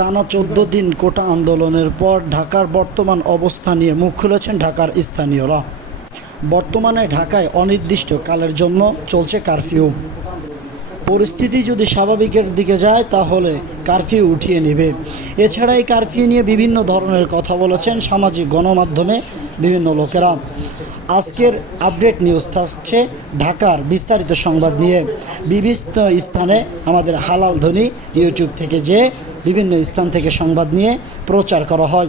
টানা চোদ্দ দিন কোটা আন্দোলনের পর ঢাকার বর্তমান অবস্থা নিয়ে মুখ খুলেছেন ঢাকার স্থানীয়রা। বর্তমানে ঢাকায় অনির্দিষ্ট কালের জন্য চলছে কারফিউ। পরিস্থিতি যদি স্বাভাবিকের দিকে যায়, তাহলে কারফিউ উঠিয়ে নেবে। এছাড়া এই কারফিউ নিয়ে বিভিন্ন ধরনের কথা বলেছেন সামাজিক গণমাধ্যমে বিভিন্ন লোকেরা। আজকের আপডেট নিউজ থাকছে ঢাকার বিস্তারিত সংবাদ নিয়ে। বিভিন্ন স্থানে আমাদের হালাল ধ্বনি ইউটিউব থেকে যে বিভিন্ন স্থান থেকে সংবাদ নিয়ে প্রচার করা হয়।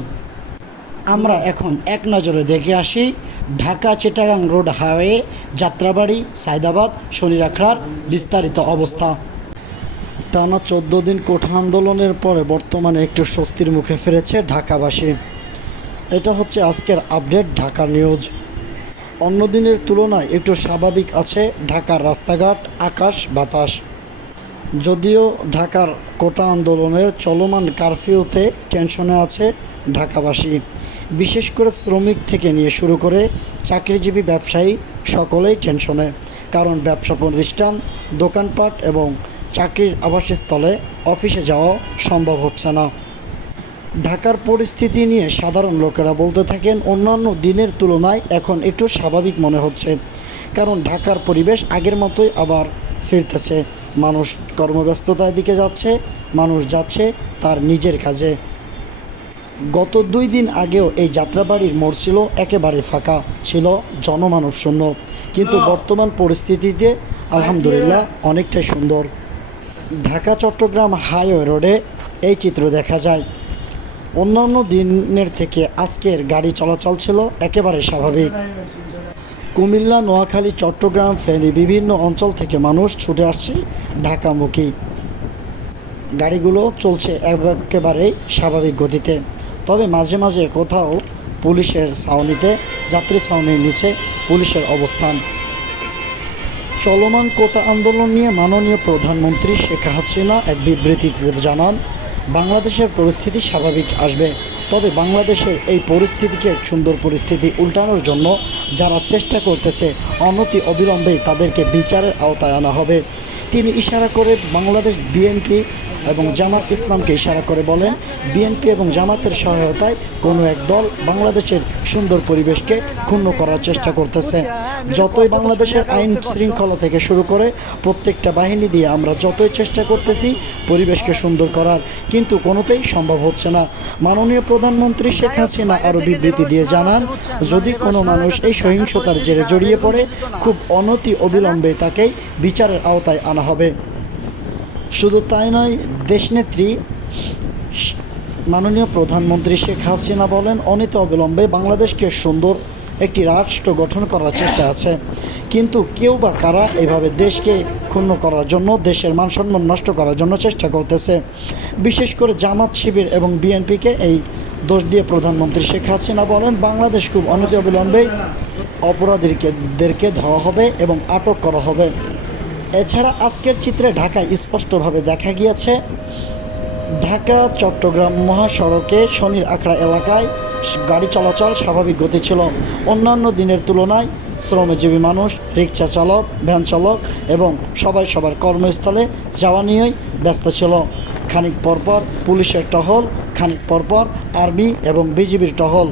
আমরা এখন এক নজরে দেখে আসি, ঢাকা চিটাগাং রোড হাইওয়ে, যাত্রাবাড়ি, সায়দাবাদ, শনিরাখড়ার বিস্তারিত অবস্থা। টানা চোদ্দ দিন কোঠা আন্দোলনের পরে বর্তমানে একটু স্বস্তির মুখে ফিরেছে ঢাকাবাসী। এটা হচ্ছে আজকের আপডেট ঢাকার নিউজ। অন্য দিনের তুলনায় একটু স্বাভাবিক আছে ঢাকার রাস্তাঘাট, আকাশ, বাতাস। যদিও ঢাকার কোটা আন্দোলনের চলমান কারফিউতে টেনশনে আছে ঢাকাবাসী। বিশেষ করে শ্রমিক থেকে নিয়ে শুরু করে চাকরিজীবী ব্যবসায়ী সকলেই টেনশনে, কারণ ব্যবসা প্রতিষ্ঠান, দোকানপাট এবং চাকরির আবাসস্থলে অফিসে যাওয়া সম্ভব হচ্ছে না। ঢাকার পরিস্থিতি নিয়ে সাধারণ লোকেরা বলতে থাকেন, অন্যান্য দিনের তুলনায় এখন একটু স্বাভাবিক মনে হচ্ছে, কারণ ঢাকার পরিবেশ আগের মতোই আবার ফিরতেছে। মানুষ কর্মব্যস্ততার দিকে যাচ্ছে মানুষ যাচ্ছে তার নিজের কাজে। গত দুই দিন আগেও এই যাত্রাবাড়ির মোড় ছিল একেবারে ফাঁকা ছিল জনমানব শূন্য। কিন্তু বর্তমান পরিস্থিতিতে আলহামদুলিল্লাহ অনেকটাই সুন্দর। ঢাকা চট্টগ্রাম হাইওয়ে রোডে এই চিত্র দেখা যায়। অন্যান্য দিনের থেকে আজকের গাড়ি চলাচল ছিল একেবারে স্বাভাবিক। কুমিল্লা, নোয়াখালী, চট্টগ্রাম ফেনী বিভিন্ন অঞ্চল থেকে মানুষ ছুটে আসছে ঢাকামুখী। গাড়িগুলো চলছে একেবারেই স্বাভাবিক গতিতে। তবে মাঝে মাঝে কোথাও পুলিশের ছাউনিতে, যাত্রী ছাউনির নিচে পুলিশের অবস্থান। চলমান কোটা আন্দোলন নিয়ে মাননীয় প্রধানমন্ত্রী শেখ হাসিনা এক বিবৃতিতে জানান বাংলাদেশের পরিস্থিতি স্বাভাবিক আসবে। তবে বাংলাদেশের এই পরিস্থিতিকে সুন্দর পরিস্থিতি উল্টানোর জন্য যারা চেষ্টা করতেছে, অনতি অবিলম্বেই তাদেরকে বিচারের আওতায় আনা হবে। তিনি ইশারা করে বাংলাদেশ বিএনপি এবং জামাত ইসলামকে ইশারা করে বলেন বিএনপি এবং জামাতের সহায়তায় কোনো এক দল বাংলাদেশের সুন্দর পরিবেশকে ক্ষুণ্ণ করার চেষ্টা করতেছে। যতই বাংলাদেশের আইন শৃঙ্খলা থেকে শুরু করে প্রত্যেকটা বাহিনী দিয়ে আমরা যতই চেষ্টা করতেছি পরিবেশকে সুন্দর করার, কিন্তু কোনোতেই সম্ভব হচ্ছে না। মাননীয় প্রধানমন্ত্রী শেখ হাসিনা আরও বিবৃতি দিয়ে জানান, যদি কোনো মানুষ এই সহিংসতার জেরে জড়িয়ে পড়ে, খুব অনতি অবিলম্বে তাকেই বিচারের আওতায় আনা হবে। শুধু তাই নয়, দেশনেত্রী মাননীয় প্রধানমন্ত্রী শেখ হাসিনা বলেন, অনিত অবিলম্বে বাংলাদেশকে সুন্দর একটি রাষ্ট্র গঠন করার চেষ্টা আছে। কিন্তু কেউ বা কারা এভাবে দেশকে ক্ষুণ্ণ করার জন্য, দেশের মান সম্মান নষ্ট করার জন্য চেষ্টা করতেছে। বিশেষ করে জামাত শিবির এবং বিএনপিকে এই দোষ দিয়ে প্রধানমন্ত্রী শেখ হাসিনা বলেন, বাংলাদেশ খুব অনতি অবিলম্বে অপরাধীকে দেরকে ধরা হবে এবং আটক করা হবে। এছাড়া আজকের চিত্রে ঢাকায় স্পষ্টভাবে দেখা গিয়েছে, ঢাকা, চট্টগ্রাম মহাসড়কে শনির আখড়া এলাকায় গাড়ি চলাচল স্বাভাবিক গতি ছিল। অন্যান্য দিনের তুলনায় শ্রমজীবী মানুষ রিক্সা চালক, ভ্যান চালক এবং সবাই সবার কর্মস্থলে যাওয়া নিয়েই ব্যস্ত ছিল। খানিক পরপর পুলিশের টহল, খানিক পরপর আর্মি এবং বিজিবির টহল।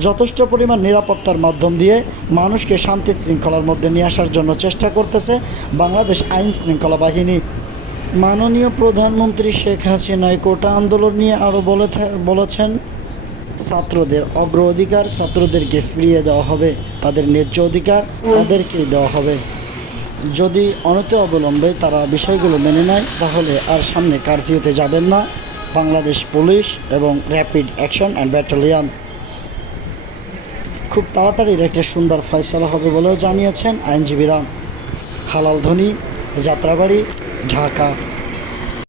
যথেষ্ট পরিমাণ নিরাপত্তার মাধ্যম দিয়ে মানুষকে শান্তি শৃঙ্খলার মধ্যে নিয়ে আসার জন্য চেষ্টা করতেছে বাংলাদেশ আইন শৃঙ্খলা বাহিনী। মাননীয় প্রধানমন্ত্রী শেখ হাসিনা কোটা আন্দোলন নিয়ে আরও বলে বলেছেন, ছাত্রদের অগ্র অধিকার ছাত্রদেরকে ফিরিয়ে দেওয়া হবে, তাদের ন্যায্য অধিকার তাদেরকেই দেওয়া হবে। যদি অনতি অবলম্বে তারা বিষয়গুলো মেনে নেয়, তাহলে আর সামনে কারফিউতে যাবেন না। বাংলাদেশ পুলিশ এবং র্যাপিড অ্যাকশন অ্যান্ড ব্যাটালিয়ন। খুব তাড়াতাড়ি একটা সুন্দর ফয়সলা হবে বলেও জানিয়েছেন আইনজীবীরা। হালাল ধনী যাত্রাবাড়ি ঢাকা।